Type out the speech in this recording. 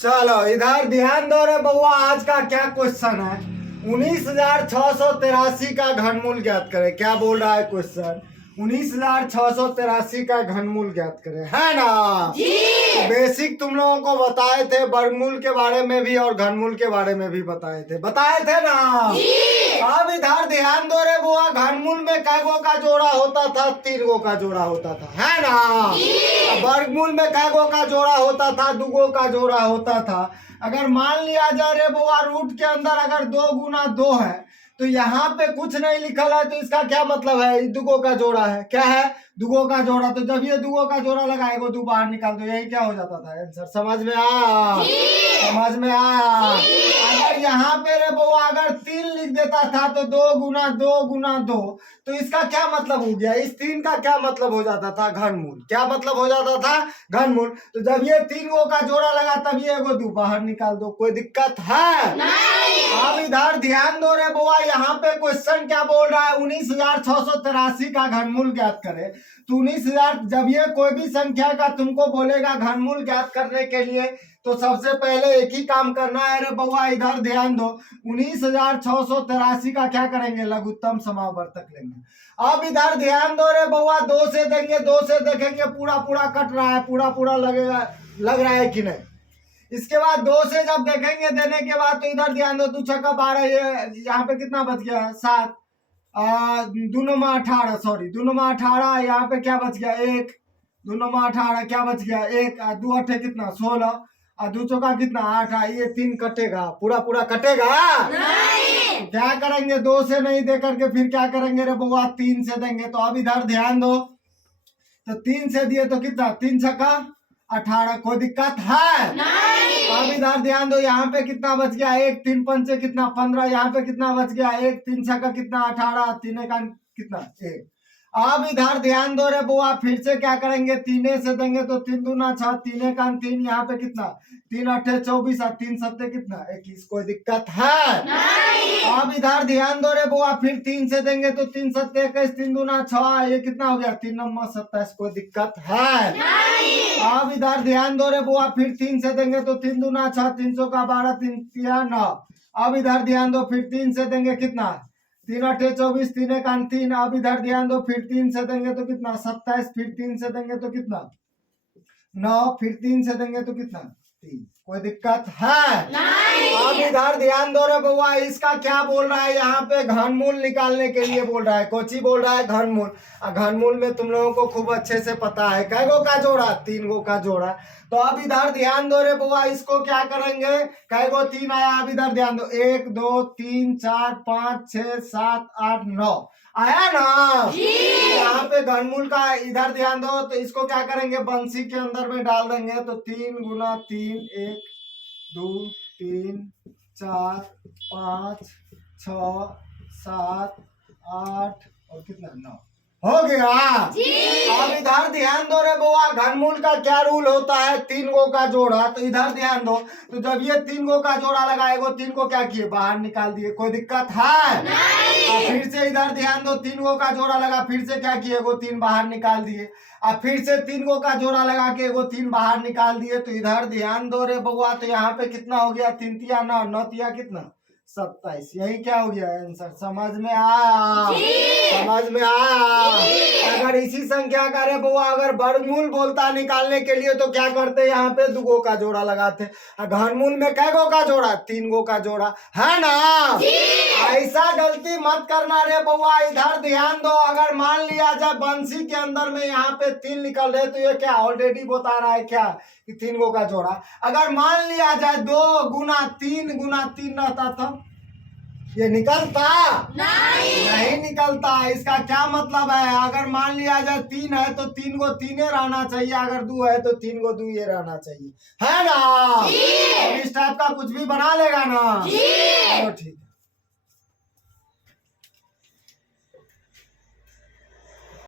चलो इधर ध्यान दो रे बउआ, आज का क्या क्वेश्चन है। 19,683 का घनमूल ज्ञात करें। क्या बोल रहा है क्वेश्चन? 19,683 का घनमूल ज्ञात करें, है ना जी। बेसिक तुम लोगों को बताए थे, वर्गमूल के बारे में भी और घनमूल के बारे में भी बताए थे ना जी। अब इधर ध्यान दो रे बुआ, घनमूल में कै गो का जोड़ा होता था? 3 गो का जोड़ा होता था, है ना। वर्गमूल में कै गो का जोड़ा होता था? 2 गो का जोड़ा होता था। अगर मान लिया जाए रे बुआ, रूट के अंदर अगर 2 गुना 2 है तो यहाँ पे कुछ नहीं लिखल है, तो इसका क्या मतलब है? 2 गो का जोड़ा है। क्या है? 2 गो का जोड़ा। तो जब ये 2 गो का जोड़ा लगाएगा, 2 बाहर निकाल दो, यही क्या हो जाता था आंसर। समझ में आया? समझ में आया? अगर यहाँ पे रे बुआ अगर 3 लिख देता था तो 2 गुना 2 गुना 2, तो इसका क्या मतलब हो गया? इस 3 का क्या मतलब हो जाता था? घनमूल। क्या मतलब हो जाता था? घनमूल। तो जब ये 3 गो का जोड़ा लगा तब ये एगो 2 बाहर निकाल दो, कोई दिक्कत है? नहीं। अब इधर ध्यान दो रे बुआ, यहाँ पे क्वेश्चन क्या बोल रहा है? 19,683 का घनमूल ज्ञात करे। तो 19,000 जब ये कोई भी संख्या का तुमको बोलेगा घनमूल ज्ञात करने के लिए, तो सबसे पहले एक ही काम करना है रे बउआ, इधर ध्यान दो। 19,683 का क्या करेंगे? लघुत्तम समावर्तक लेंगे। अब इधर ध्यान दो रे बउआ, 2 से देंगे, 2 से देखेंगे पूरा पूरा कट रहा है, पूरा पूरा लगेगा, लग रहा है कि नहीं। इसके बाद 2 से जब देखेंगे देने के बाद, तो इधर ध्यान दो, 2 छक्का 12, ये यहाँ पे कितना बच गया? 7। 2 9 18, सॉरी 2 9 18, यहाँ पे क्या बच गया? 1। 2 9 18 क्या बच गया? 1। 2 8 कितना? 16। 2 चौका कितना? 8। ये 3 कटेगा, पूरा पूरा कटेगा नहीं। तो क्या करेंगे? 2 से नहीं दे करके फिर क्या करेंगे रे बउआ? 3 से देंगे। तो अब इधर ध्यान दो, तो 3 से दिए तो कितना? 3 छक्का 18, कोई दिक्कत है? नहीं। अब इधर ध्यान दो, यहाँ पे कितना बच गया? 1। 3 पंचे कितना? 15। यहाँ पे कितना बच गया? 1। 3 छक्का कितना? 18। 3 का कितना? 1। अब इधर ध्यान दो रे बुआ, फिर से क्या करेंगे? 3 से देंगे तो 3 दूना 6, 3 का 3, यहाँ पे कितना? 3 8 24 और 3 7 कितना? 21, कोई दिक्कत है? नहीं। अब इधर ध्यान दो रे बुआ, फिर 3 से देंगे तो 3 7 21, 3 दूना 6, ये कितना हो गया? 3 9 27, कोई दिक्कत है? नहीं। अब इधर ध्यान दो रे बुआ, फिर 3 से देंगे तो 3 दूना 6, 300 का 12, 3 3 9। अब इधर ध्यान दो, फिर 3 से देंगे कितना? 3 8 24, 3 1 3। अब इधर ध्यान दो, फिर 3 से देंगे तो कितना? 27। फिर 3 से देंगे तो कितना? 9। फिर 3 से देंगे तो कितना? 3, कोई दिक्कत है? नहीं। अब इधर ध्यान दो रे बउआ, इसका क्या बोल रहा है? यहाँ पे घनमूल निकालने के लिए बोल रहा है। कोची बोल रहा है? घनमूल। घनमूल में तुम लोगों को खूब अच्छे से पता है, कै गो का जोड़ा? 3 गो का जोड़ा। तो अब इधर ध्यान दो रे बुआ, इसको क्या करेंगे? कै गो 3 आया? अब इधर ध्यान दो, 1 2 3 4 5 6 7 8 9 आया ना जी। यहाँ पे घनमूल का इधर ध्यान दो, तो इसको क्या करेंगे? बंसी के अंदर में डाल देंगे। तो 3 गुना 3, 1 2 3 4 5 6 7 8 और कितना? 9 हो गया जी। अब इधर ध्यान दो रे बुआ, घनमूल का क्या रूल होता है? 3 गो का जोड़ा। तो इधर ध्यान दो, तो जब ये 3 गो का जोड़ा लगाएगा, 3 को क्या किए? बाहर निकाल दिए, कोई दिक्कत है? नहीं। फिर से इधर ध्यान दो, 3 गो का जोड़ा लगा, फिर से क्या किए? 3 बाहर निकाल दिए। अब फिर से 3 गो का जोड़ा लगा के 3 बाहर निकाल दिए। तो इधर ध्यान दो रे बउआ, तो यहाँ पे कितना हो गया? 3 तिया 9, 9 तिया कितना? 27। यही क्या हो गया आंसर? समझ में आया? समझ में आया? अगर इसी संख्या का रे बुआ अगर वर्गमूल बोलता निकालने के लिए, तो क्या करते? यहाँ पे 2 गो का जोड़ा लगाते। घनमूल में कै गो का जोड़ा? 3 गो का जोड़ा, है ना। ऐसा गलती मत करना रे बुआ। इधर ध्यान दो, अगर मान लिया जाए बंसी के अंदर में यहाँ पे 3 निकल रहे, तो ये क्या ऑलरेडी बता रहा है क्या कि 3 गो का जोड़ा। अगर मान लिया जाए 2 गुना 3 गुना 3 रहता तो ये निकलता नहीं निकलता। इसका क्या मतलब है? अगर मान लिया जाए 3 है तो 3 गो 3 रहना चाहिए, अगर 2 है तो 3 गो 2 ये रहना चाहिए, है ना। इस टाइप का कुछ भी बना लेगा ना। चलो ठीक है।